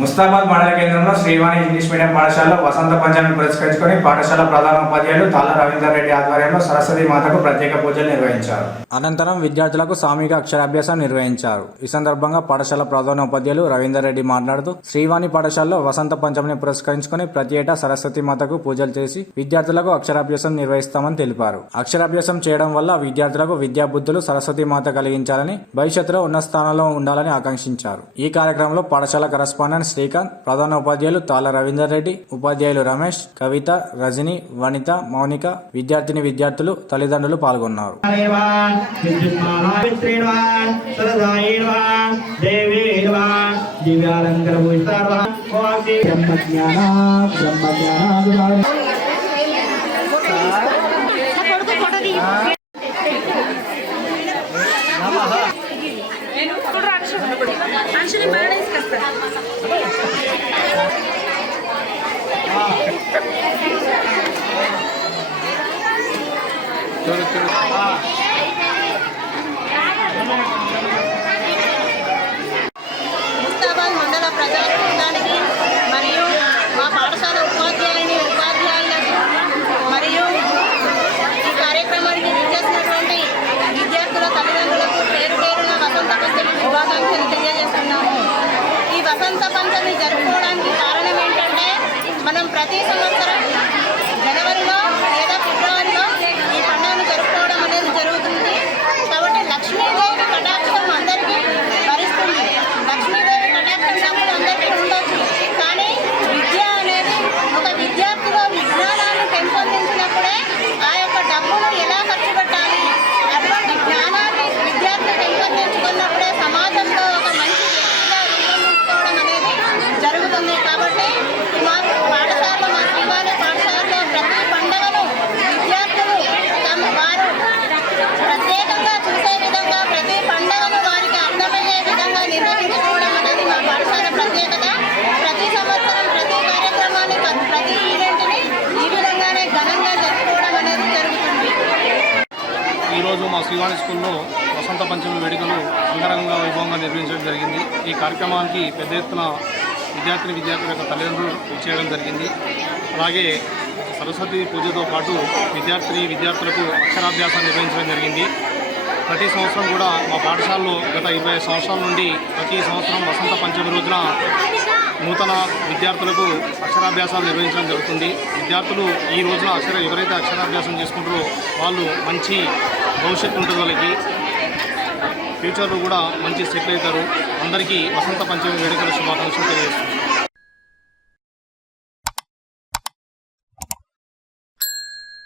ముస్తాబాద్ మండల కేంద్రంలో Srivani English medium పాఠశాలలో వసంత పంచమిని పురస్కరించుకొని పాఠశాల ప్రధాన ఉపాధ్యాయులు తాళ్ళ రవీందర్ రెడ్డి ఆధ్వర్యంలో సరస్వతి మాతకు ప్రత్యేక పూజలు నిర్వహించారు. అనంతరం విద్యార్థులకు సామూహిక అక్షరాభ్యాసం నిర్వహించారు. ఈ సందర్భంగా పాఠశాల ప్రధాన ఉపాధ్యాయులు రవీందర్ రెడ్డి మాట్లాడుతూ శ్రీవాణి పాఠశాలలో వసంత పంచమిని పురస్కరించుకొని ప్రతి ఏటా సరస్వతి మాతకు పూజలు చేసి విద్యార్థులకు అక్షరాభ్యాసం నిర్వహిస్తామని తెలిపారు. అక్షరాభ్యాసం చేయడం వల్ల విద్యార్థులకు విద్యాబుద్ధులు సరస్వతి మాత కలిగించాలని, భవిష్యత్తులో ఉన్న స్థానంలో ఉండాలని ఆకాంక్షించారు. ఈ కార్యక్రమంలో పాఠశాల కరస్పాండెంట్ శ్రీకాంత్, ప్రధాన ఉపాధ్యాయులు తాళ్ళ రవీందర్ రెడ్డి, ఉపాధ్యాయులు రమేష్, కవిత, రజని, వనిత, మౌనిక, విద్యార్థులు, తల్లిదండ్రులు పాల్గొన్నారు. ముస్తాబాద్ మండల ప్రజానికి మరియు మా పాఠశాల ఉపాధ్యాయులకు మరియు ఈ కార్యక్రమానికి విచ్చేసినటువంటి విద్యార్థుల తల్లిదండ్రులకు పేరు పేరున వసంత పంచమి శుభాకాంక్షలు తెలియజేస్తున్నాము. ఈ వసంత పంచమి జరుపుకోవడానికి కారణం ఏంటంటే మనం ప్రతి సంవత్సరం జనవరిలో లేదా ఫిబ్రవరిలో ఈ పండుగను జరుపుకోవడం అనేది జరుగుతుంది. కాబట్టి లక్ష్మీదేవి కటాక్షం అందరికీ భరిస్తుంది. లక్ష్మీదేవి కటాక్షం అందరికీ ఉండొచ్చు, కానీ విద్య అనేది ఒక విద్యార్థిలో విజ్ఞానాన్ని పెంపొందించినప్పుడే ఆ యొక్క డబ్బును ఎలా ఖర్చు పెట్టాలి, అటువంటి జ్ఞానాన్ని విద్యార్థి పెంపొందించుకున్నప్పుడే సమాజంలో ఒక మంచి వ్యక్తిగా రూపొందించుకోవడం అనేది జరుగుతుంది. కాబట్టి మా పాఠశాలలో, మా శ్రీవాణి పాఠశాలలో ప్రతి పండుగను విద్యార్థులు వారు ప్రత్యేకంగా చూసే విధంగా, ప్రతి పండుగను వారికి అర్థమయ్యే విధంగా నిర్వహించుకోవడం అనేది మా పాఠశాల ప్రత్యేకత. ప్రతి సంవత్సరం ప్రతి కార్యక్రమాన్ని, ప్రతి ఈవెంట్ని ఈ విధంగానే ఘనంగా జరుపుకోవడం అనేది జరుగుతుంది. ఈరోజు మా శ్రీవాణి స్కూల్లో వసంత పంచమి వేడుకలు అంగరంగ వైభవంగా నిర్వహించడం జరిగింది. ఈ కార్యక్రమానికి పెద్ద ఎత్తున విద్యార్థుల యొక్క తల్లిదండ్రులు ఇచ్చేయడం జరిగింది. అలాగే సరస్వతి పూజతో పాటు విద్యార్థులకు అక్షరాభ్యాసం నిర్వహించడం జరిగింది. ప్రతి సంవత్సరం కూడా మా పాఠశాలలో గత 20 సంవత్సరాల నుండి ప్రతి సంవత్సరం వసంత పంచమి రోజున నూతన విద్యార్థులకు అక్షరాభ్యాసాలు నిర్వహించడం జరుగుతుంది. విద్యార్థులు ఈ రోజున ఎవరైతే అక్షరాభ్యాసం చేసుకుంటారో వాళ్ళు మంచి భవిష్యత్తు ఉంటుంది, వాళ్ళకి ఫ్యూచర్లో కూడా మంచి సెటిల్ అవుతారు. అందరికీ వసంత పంచమి వేడుకల శుభాకాంక్షలు తెలియజేస్తారు.